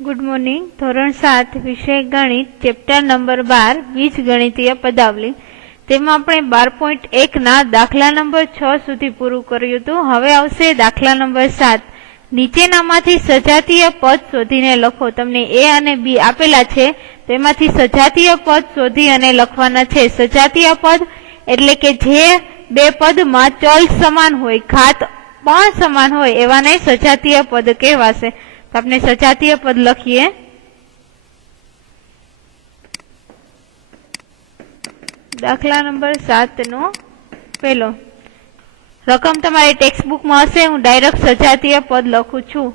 Good morning. धोरण 7 विषय गणित चेप्टर नंबर 12 बीजगणितीय पदावली तेमां आपणे 12.1 ना दाखला नंबर 6 सुधी पूरुं कर्युं हतुं। हवे आवशे दाखला नंबर 7। नीचेनामांथी सजातीय पद शोधीने लखो। तमने ए अने बी आपेला छे, तेमांथी सजातीय पद शोधी अने लखवाना छे। सजातीय पद एटले के जे बे पदमां चल समान होय, घात पण समान होय एवाने सजातीय पद कहेवाशे। तो आपने सजातीय पद लखीए। दाखला नंबर 7 नो पहलो रकम तमारी टेक्स्ट बुक में हशे। हूँ डायरेक्ट सजातीय पद लखू छू।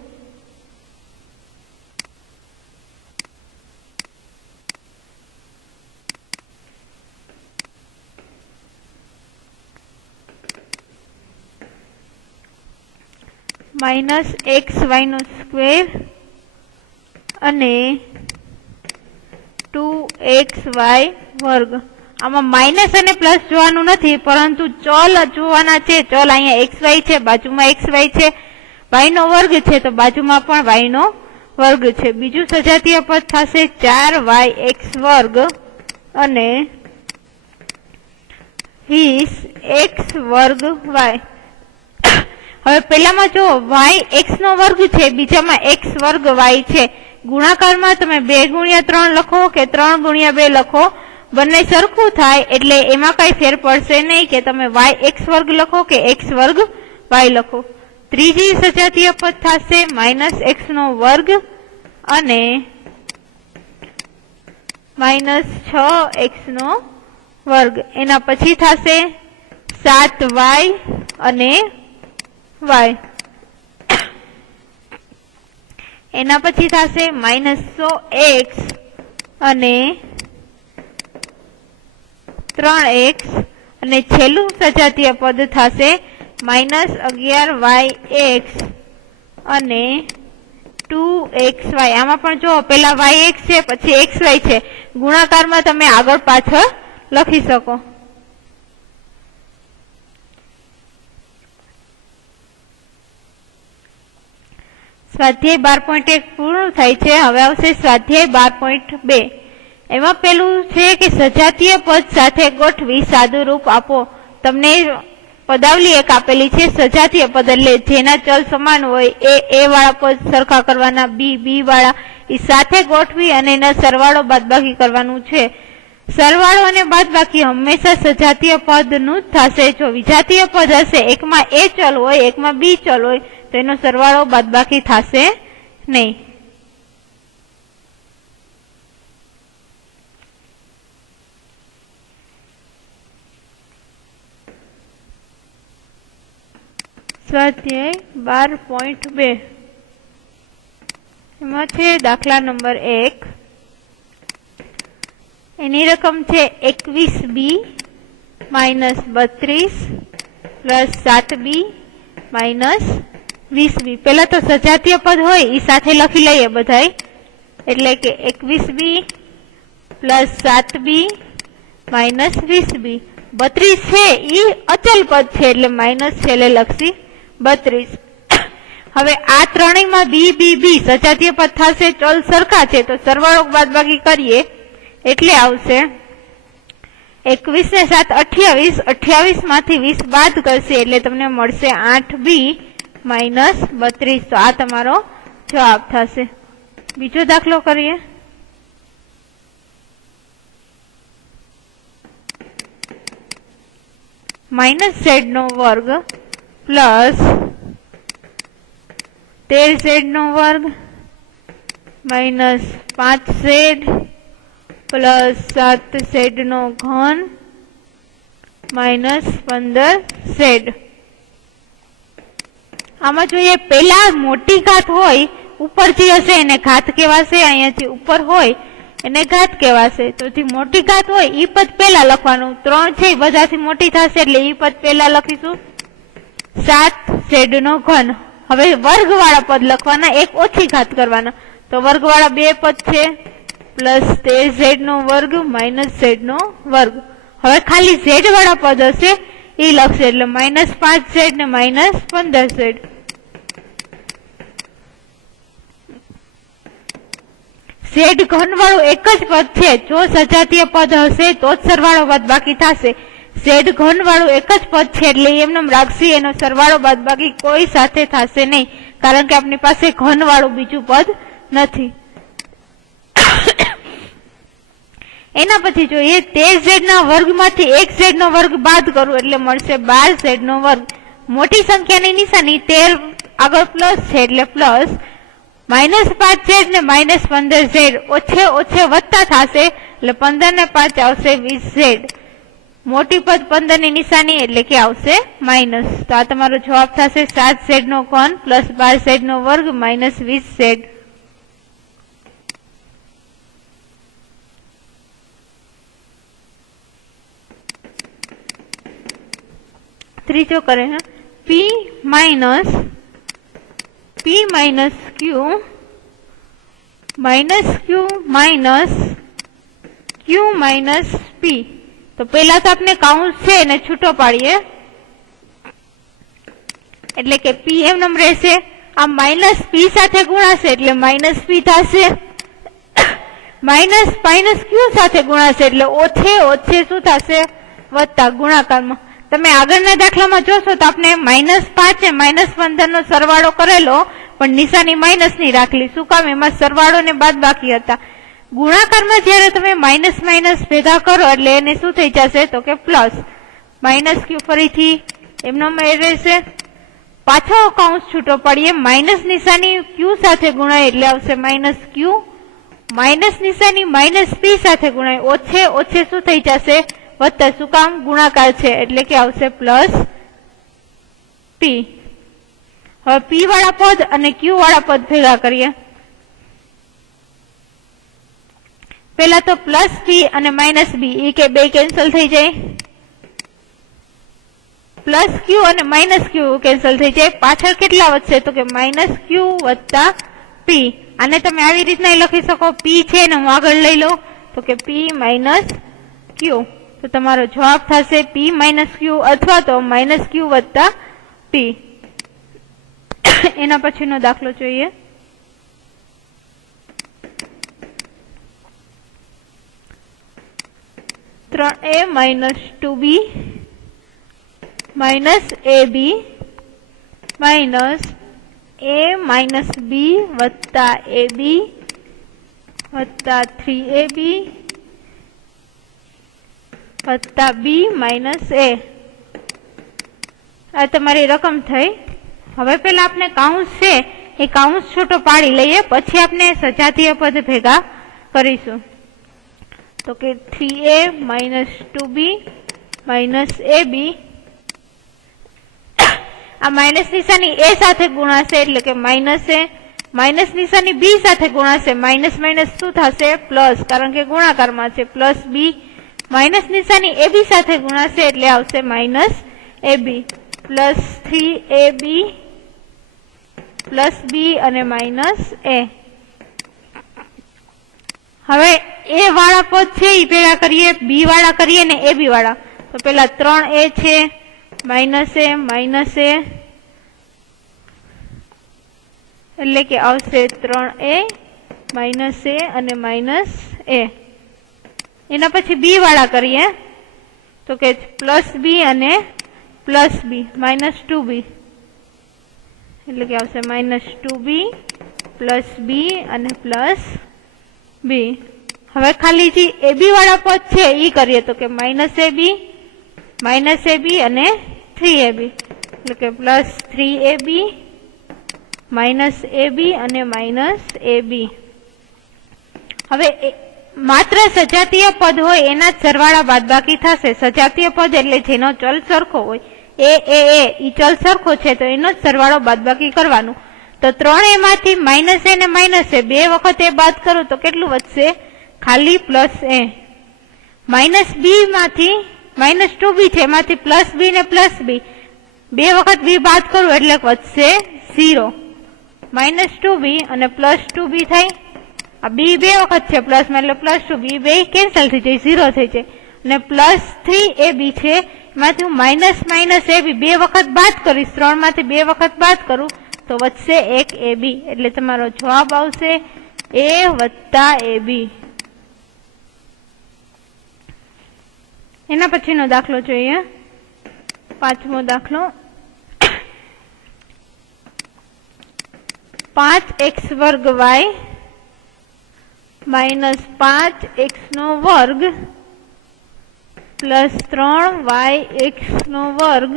-xy नो स्क्वेर अने 2xy वर्ग। आमा माइनस अने प्लस जोवानुं नथी, परंतु चल जोवाना छे। चल अहींया xy छे, बाजुमां xy छे, y नो वर्ग छे तो बाजुमां पण y नो वर्ग छे। बीजुं सजातीय पद थशे 4yx वर्ग अने 20x वर्ग y। હવે પહેલામાં જો y x નો વર્ગ છે, બીજામાં x વર્ગ y છે। ગુણાકારમાં તમે 2 × 3 લખો કે 3 × 2 લખો, બંને સરખું થાય એટલે એમાં કઈ ફેર પડશે નહીં કે તમે y x વર્ગ લખો કે x વર્ગ y લખો। ત્રીજી સજાતીય પદ થશે -x નો વર્ગ અને -6x નો વર્ગ। એના પછી થશે 7y અને y। एना पछी थाशे -100x अने 3x अने छेल्लुं सजातीय पद थाशे -11yx अने 2xy। आमां पण जो पेला yx छे पछी xy छे, गुणाकारमां तमे आगळ पाछळ लखी शको। स्वाध्याय 12.1 पूर्ण थाय छे। हवे आवशे स्वाध्याय 12.2। एमां पेलुं छे के सजातीय पद साथे गोठवी सादुं रूप आपो। तमने पदावली एक आपेली छे। सजातीय पद एटले जेना चल समान होय ए वाळा पद सरखा करवाना, बी वाळा ई साथे गोठवी अने एना सरवाळो बादबाकी करवानुं छे। सरवाळो अने बादबाकी हमेशा सजातीय पदनुं ज थशे। जो विजातीय पद हशे, एकमां ए चल होय, एकमां बी चल होय तो एनो सरवाळो बादबाकी थशे नहीं। स्वाध्याय 12.2 एमां छे दाखला नंबर 1। एनी रकम छे 21b -32 + 7b -20b। पहला तो सजातीय पद होय ई साथे लखी लईए बधाई, एटले के 21b + 7b -20b। 32 छे ई अचल पद छे એટલે माइनस छेले लखशी 32। હવે આ ત્રણેયમાં b સજાતીય પદ થશે, ચલ સરખા છે તો સરવાળો બાદબાકી કરીએ એટલે આવશે 21 ને 7 28, 28 માંથી 20 બાદ કરશે એટલે તમને મળશે 8b -32। तो आ तमारो जवाब थशे। बीजो दाखलो करिए। -z नो वर्ग प्लस 13z नो वर्ग -5z प्लस 7z नो घन -15z। आमा जो पेला मोटी घात होय, ऊपर जी हशे एने घात कहेवाशे, अहींयाथी ऊपर होय एने घात कहेवाशे। तो जे मोटी घात होय ई पद पेला लखवानुं। 3 छे बधाथी मोटी थशे એટલે ई पद पेला लखीशुं। 7z नो घन। हवे वर्गवाळा पद लखवाना, एक ओછી घात करवाना तो वर्गवाळा 2 पद छे प्लस 13z नो वर्ग -z नो वर्ग। हवे खाली z वाळा पद हशे ई लखशे એટલે -5z ने -15z। z ઘન વાળું એક જ પદ છે, જો સજાતીય પદ હશે તો જ સરવાળો બાદબાકી થશે. z ઘન વાળું એક જ પદ છે એટલે એમને રાખશી, એનો સરવાળો બાદબાકી કોઈ સાથે થશે નહીં, કારણ કે આપણી પાસે ઘન વાળું બીજું પદ નથી. એના પછી જોઈએ 13z ના વર્ગમાંથી 1z નો વર્ગ બાદ કરવું એટલે મળશે 12z નો વર્ગ. મોટી સંખ્યાની નિશાની 13 આગળ પ્લસ છે એટલે પ્લસ, -5z ને -15z ઓછે ઓછે વત્તા થશે એટલે 15 ને 5 આવશે 20z. મોટી પદ 15 ની નિશાની એટલે કે આવશે માઇનસ. તો આ તમારો જવાબ થશે 7z નો ઘન પ્લસ 12z નો વર્ગ માઇનસ 20z. ત્રીજો કરે હે p minus q minus q minus p. તો પેલા તો આપણે કાઉન્સ છે એને છૂટો પાડીએ એટલે કે p એમ રહેશે, આ માઇનસ p સાથે ગુણાશે એટલે માઇનસ p થશે, માઇનસ q સાથે ગુણાશે એટલે ઓછે ઓછે શું થશે વત્તા ગુણાકારમાં. તમે આગળના દાખલામાં જોશો તો આપણે -5 ને -15 નો સરવાળો કરેલો પણ નિશાની માઇનસ ની રાખલી. શું કામ? એમાં સરવાળો ને બાદબાકી હતા. ગુણાકારમાં જયારે તમે માઇનસ માઇનસ ભેગા કરો એટલે એને શું થઈ જશે તો કે પ્લસ. માઇનસ q ફરીથી એમનો રહેશે, પાછો કૌંસ છૂટો પાડીએ, માઇનસ નિશાની q સાથે ગુણાય એટલે આવશે માઇનસ q, માઇનસ નિશાની માઇનસ p સાથે ગુણાય ઓછે ઓછે શું થઈ જશે વત્તા. શું કામ? ગુણાકાર છે એટલે કે આવશે પ્લસ p. હવે p વાળા પદ અને q વાળા પદ ભેગા કરીએ. પેલા તો પ્લસ p અને માઇનસ b એ કે બે કેન્સલ થઈ જાય, પ્લસ q અને માઇનસ q કેન્સલ થઈ જાય. પાછળ કેટલા વધશે તો કે માઇનસ q વત્તા p. આને તમે આવી રીતના લખી શકો, p છે ને હું આગળ લઈ લઉં તો કે p માઇનસ q. તો તમારો જવાબ થશે p માઇનસ q અથવા તો માઇનસ q વત્તા p. એના પછીનો દાખલો જોઈએ. a minus 2b minus ab minus a minus b વત્તા ab વત્તા 3ab વત્તા b માઇનસ a. આ તમારી રકમ થઈ. હવે પેલા આપણે કાઉન્સ છે એ કાઉન્સ છૂટો પાડી લઈએ, પછી આપણે સજાતીય પદ ભેગા કરીશું. તો કે 3a minus 2b minus ab, આ માઇનસ નિશાની a સાથે ગુણાશે એટલે કે માઇનસ a, માઇનસ નિશાની b સાથે ગુણાશે માઇનસ માઇનસ શું થશે પ્લસ, કારણ કે ગુણાકારમાં છે પ્લસ b, માઇનસ નિશાની ab સાથે ગુણાશે એટલે આવશે minus ab plus 3ab plus b અને માઇનસ a. હવે a વાળા પદ છે એ ભેગા કરીએ, b વાળા કરીએ ને ab વાળા. તો પેલા 3a છે માઇનસ a એટલે કે આવશે 3a માઇનસ a અને માઇનસ a. એના પછી b વાળા કરીએ તો કે પ્લસ b અને પ્લસ b માઇનસ 2b એટલે કે આવશે માઇનસ 2b પ્લસ b અને પ્લસ b. હવે ખાલી જે ab વાળા પદ છે એ કરીએ તો કે માઇનસ ab અને 3ab એટલે કે પ્લસ 3ab માઇનસ ab અને માઇનસ ab. હવે માત્ર સજાતીય પદ હોય એના જ સરવાળા બાદબાકી થશે. સજાતીય પદ એટલે જેનો ચલ સરખો હોય, ઈ ચલ સરખો છે તો એનો જ સરવાળો બાદબાકી કરવાનું. તો 3a માંથી માઇનસ a ને માઇનસ a બે વખત એ બાદ કરું તો કેટલું વધશે ખાલી પ્લસ a. માઇનસ b માંથી માઇનસ 2b છે એમાંથી પ્લસ b ને પ્લસ b બે વખત b બાદ કરું એટલે વધશે 0. માઇનસ 2b અને પ્લસ 2b થાય, આ b બે વખત છે પ્લસ માં એટલે પ્લસ 2b બે કેન્સલ થઈ જાય 0 થઈ જાય. અને પ્લસ 3ab છે એમાંથી હું માઇનસ માઇનસ ab બે વખત બાદ કરીશ, 3 માંથી બે વખત બાદ કરું તો વધશે 1ab એટલે તમારો જવાબ આવશે એ વત્તા AB. એના પછીનો દાખલો જોઈએ, પાંચમો દાખલો. 5x વર્ગ y માઇનસ 5x નો વર્ગ પ્લસ 3yx નો વર્ગ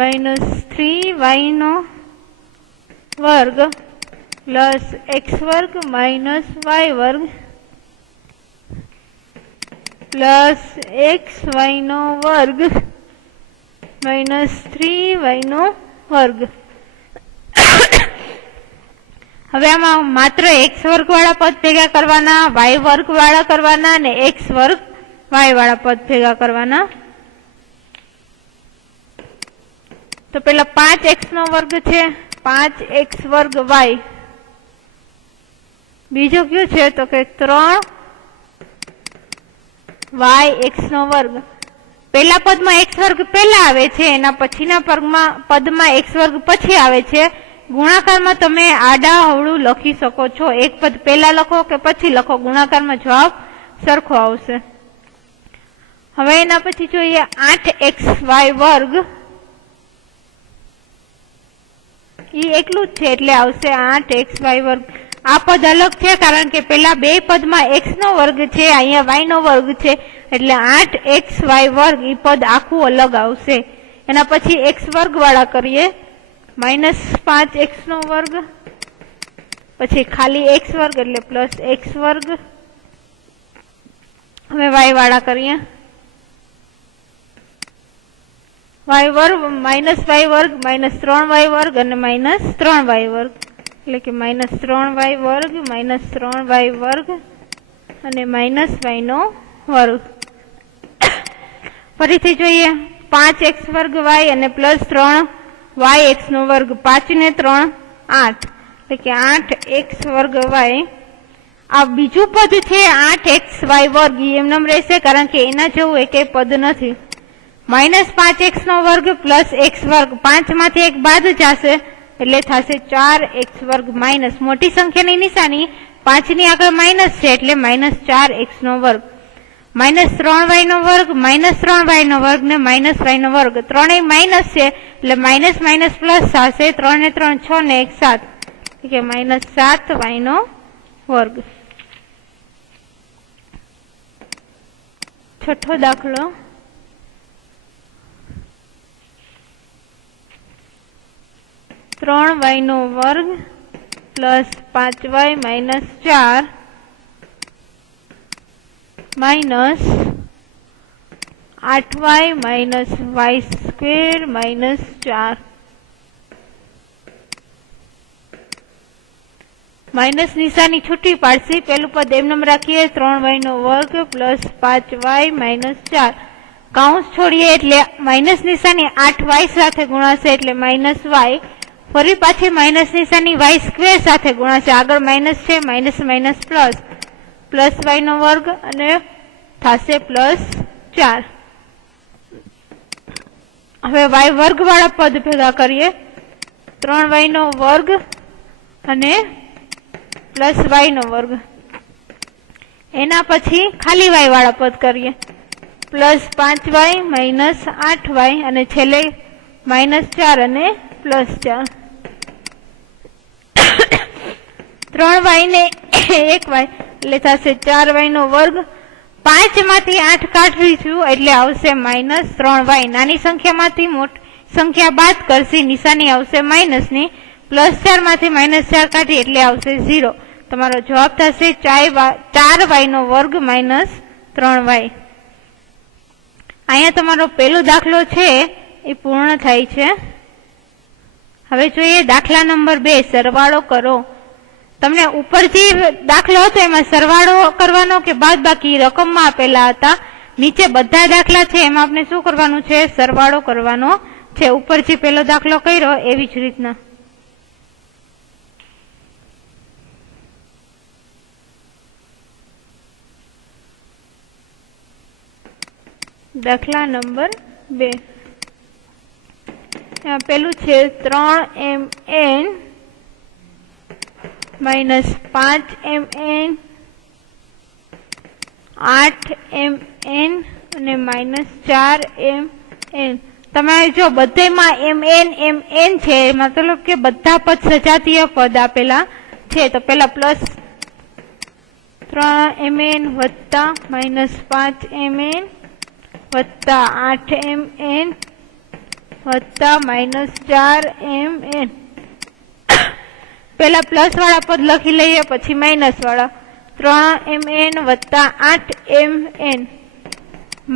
માઇનસ 3y નો વર્ગ પ્લસ x વર્ગ માઇનસ y વર્ગ પ્લસ xy નો વર્ગ માઇનસ 3y નો વર્ગ. હવે આમાં માત્ર x વર્ગ વાળા પદ ભેગા કરવાના, y વર્ગ વાળા કરવાના અને x વર્ગ y વાળા પદ ભેગા કરવાના. તો પેલા 5x નો વર્ગ છે, 5x વર્ગ y. બીજો કયું છે તો કે 3yx નો વર્ગ. પેલા પદમાં x વર્ગ પહેલા આવે છે, એના પછીના પદમાં x વર્ગ પછી આવે છે. ગુણાકારમાં તમે આડા અવળું લખી શકો છો, એક પદ પહેલા લખો કે પછી લખો, ગુણાકારમાં જવાબ સરખો આવશે. હવે એના પછી જોઈએ 8xy વર્ગ. ઈ એકલું જ છે એટલે આવશે 8xy વર્ગ. આ પદ અલગ છે કારણ કે પેલા બે પદમાં x નો વર્ગ છે, અહીંયા y નો વર્ગ છે, એટલે 8xy વર્ગ ઈ પદ આખું અલગ આવશે. એના પછી x વર્ગ વાળા કરીએ, માઇનસ 5x નો વર્ગ, પછી ખાલી x વર્ગ એટલે પ્લસ x વર્ગ. હવે y વાળા કરીએ, y વર્ગ માઇનસ y વર્ગ માઇનસ 3y વર્ગ અને માઇનસ 3y વર્ગ, એટલે કે માઇનસ 3y વર્ગ માઇનસ 3y વર્ગ અને માઇનસ y નો વર્ગ. ફરીથી જોઈએ 5x વર્ગ y અને પ્લસ 3yx નો વર્ગ, 5 ને 3 8, એટલે કે 8x વર્ગ y. આ બીજું પદ છે 8xy વર્ગ, એમનેમ રહેશે કારણ કે એના જેવું એક પદ નથી. માઇનસ 5x નો વર્ગ પ્લસ x વર્ગ, 5 માંથી એક બાદ જશે એટલે થશે 4x વર્ગ માઇનસ મોટી સંખ્યાની નિશાની 5 ની આગળ માઇનસ છે એટલે માઇનસ 4x નો વર્ગ. માઇનસ 3y નો વર્ગ માઇનસ 3y નો વર્ગ ને માઇનસ y નો વર્ગ, ત્રણેય માઇનસ છે એટલે માઇનસ માઇનસ પ્લસ થશે, 3 ને 3 6 ને 1 7, એટલે કે માઇનસ 7y નો વર્ગ. છઠ્ઠો દાખલો, ત્રણ y નો વર્ગ plus 5y minus 4 minus 8y minus y square minus 4. Minus નિશાની છૂટી પાડશે. પેલું પદ એમનેમ રાખીએ, 3y નો વર્ગ પ્લસ 5y માઇનસ 4. કાઉન્સ છોડીએ એટલે માઇનસ નિશાની 8y સાથે ગુણાશે એટલે માઇનસ y. ફરી પાછી માઇનસ નિશાની y સ્ક્વેર સાથે ગુણાશે, આગળ માઇનસ છે, minus minus plus, plus y નો વર્ગ અને થશે પ્લસ 4. હવે y વર્ગ વાળા પદ ભેગા કરીએ, 3y નો વર્ગ અને પ્લસ y નો વર્ગ. એના પછી ખાલી y વાળા પદ કરીએ, પ્લસ 5y માઇનસ 8y અને છેલ્લે માઇનસ 4 અને પ્લસ 4. 3y ને 1y એટલે થશે 4y નો વર્ગ. 5 માંથી 8 કાઢીશું એટલે આવશે માઇનસ 3y. નાની સંખ્યામાંથી મોટી સંખ્યા બાદ કરશી, નિશાની આવશે માઇનસ ની. પ્લસ 4 માંથી માઇનસ 4 કાઢી એટલે આવશે 0. તમારો જવાબ થશે 4y નો વર્ગ માઇનસ 3y. અહીંયા તમારો પેલો દાખલો છે એ પૂર્ણ થાય છે. હવે જોઈએ દાખલા નંબર 2, સરવાળો કરો. તમને ઉપર જે દાખલો હતો એમાં સરવાળો કરવાનો કે બાદબાકી રકમમાં આપેલા હતા, નીચે બધા દાખલા છે એમાં આપણે શું કરવાનું છે, સરવાળો કરવાનો છે. ઉપર જે પેલો દાખલો કર્યો એવી જ રીતના. દાખલા નંબર 2, પેલું છે 3mn માઇનસ 5 mn 8 mn અને માઇનસ 4 mn. તમારે જો બધેમાં mn છે, મતલબ કે બધા પદ સજાતીય પદ આપેલા છે, તો પેલા પ્લસ 3 mn વત્તા માઇનસ 5 mn વત્તા 8 mn વત્તા માઇનસ 4 mn. પેલા પ્લસ વાળા પદ લખી લઈએ, પછી માઇનસ વાળા 3 mn વત્તા 8 mn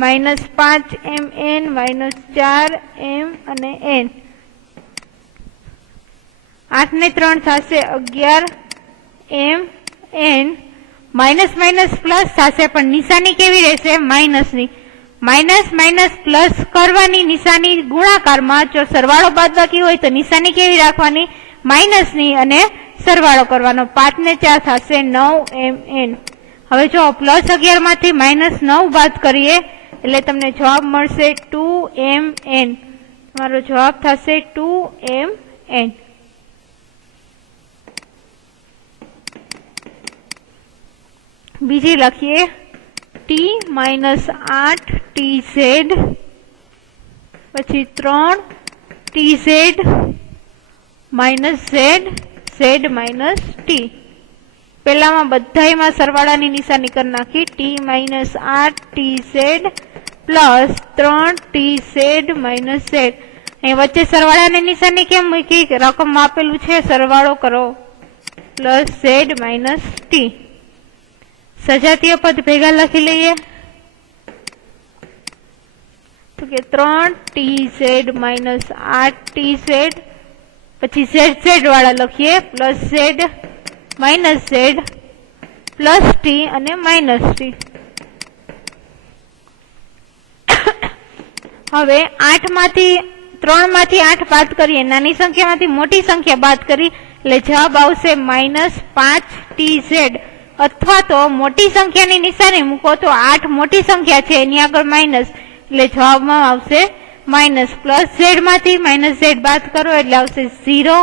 minus 5 mn minus 4 m અને n. 8 ને 3 થશે 11 mn. માઇનસ માઇનસ પ્લસ થશે, પણ નિશાની કેવી રહેશે? માઇનસની. માઇનસ માઇનસ પ્લસ કરવાની નિશાની ગુણાકારમાં. જો સરવાળો બાદબાકી હોય તો નિશાની કેવી રાખવાની? માઇનસની અને સરવાળો કરવાનો. 5 ને 4 થશે 9 mn. હવે જો પ્લસ 11 માંથી માઇનસ 9 બાદ કરીએ એટલે તમને જવાબ મળશે 2 mn. તમારો જવાબ થશે 2 mn. બીજી લખીએ t માઇનસ 8 tz પછી 3 tz minus z minus t. પેલામાં બધામાં સરવાળાની નિશાની કરી નાખી. t minus 8 tz plus 3 tz minus z. અહીં વચ્ચે સરવાળાની નિશાની કેમ મૂકી? રકમ આપેલું છે, સરવાળો કરો. Plus z minus t. સજાતીય પદ ભેગા લખી લઈએ તો કે 3 tz માઇનસ 8 tz પછી z વાળા લખીએ plus z minus z plus t અને માઇનસ t. હવે 8 માંથી 3 માંથી 8 બાદ કરીએ, નાની સંખ્યામાંથી મોટી સંખ્યા બાદ કરી એટલે જવાબ આવશે માઇનસ 5 tz. અથવા તો મોટી સંખ્યાની નિશાની મૂકો તો 8 મોટી સંખ્યા છે, એની આગળ માઇનસ એટલે જવાબમાં આવશે માઇનસ. પ્લસ z માંથી માઇનસ z બાદ કરો એટલે આવશે 0.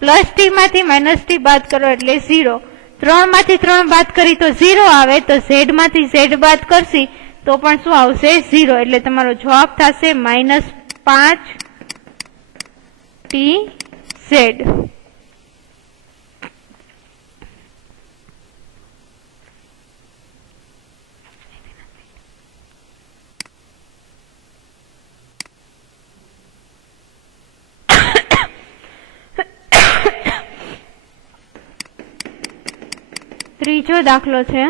પ્લસ t માંથી માઇનસ t બાદ કરો એટલે 0. 3 માંથી 3 બાદ કરી તો 0 આવે, તો z માંથી z બાદ કરશી તો પણ શું આવશે? 0. એટલે તમારો જવાબ થશે માઇનસ 5 tz. ત્રીજો દાખલો છે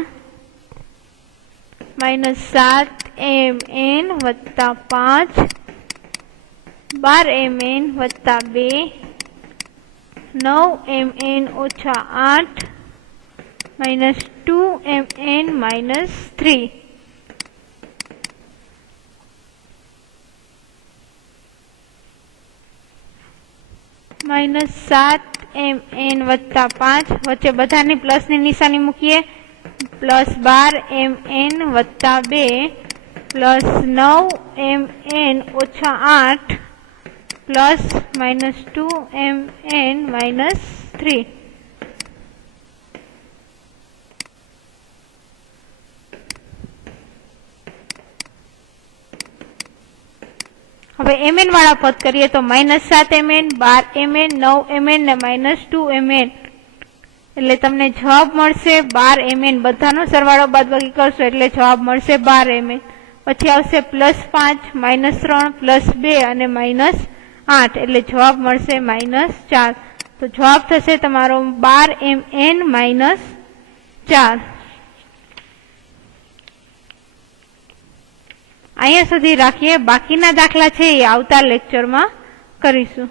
માઇનસ 7 mn વત્તા 5 12 mn વત્તા 2 9 mn ઓછા 8 minus 2 mn minus 3. Minus 7 mn વત્તા 5 વચ્ચે બધાની પ્લસની નિશાની મૂકીએ. પ્લસ 12 mn વત્તા 2 પ્લસ 9 mn ઓછા 8 પ્લસ માઇનસ 2 mn માઇનસ 3. હવે mn વાળા પદ કરીએ તો માઇનસ 7 mn 12 mn 9 mn ને માઇનસ 2 mn એટલે તમને જવાબ મળશે 12 mn. બધાનો સરવાળો બાદબાકી કરશો એટલે જવાબ મળશે 12 mn. પછી આવશે પ્લસ 5 માઇનસ 3 પ્લસ 2 અને માઇનસ 8 એટલે જવાબ મળશે માઇનસ 4. તો જવાબ થશે તમારો 12 mn માઇનસ 4. અહીંયા સુધી રાખીએ. બાકીના દાખલા છે એ આવતા લેક્ચરમાં કરીશું.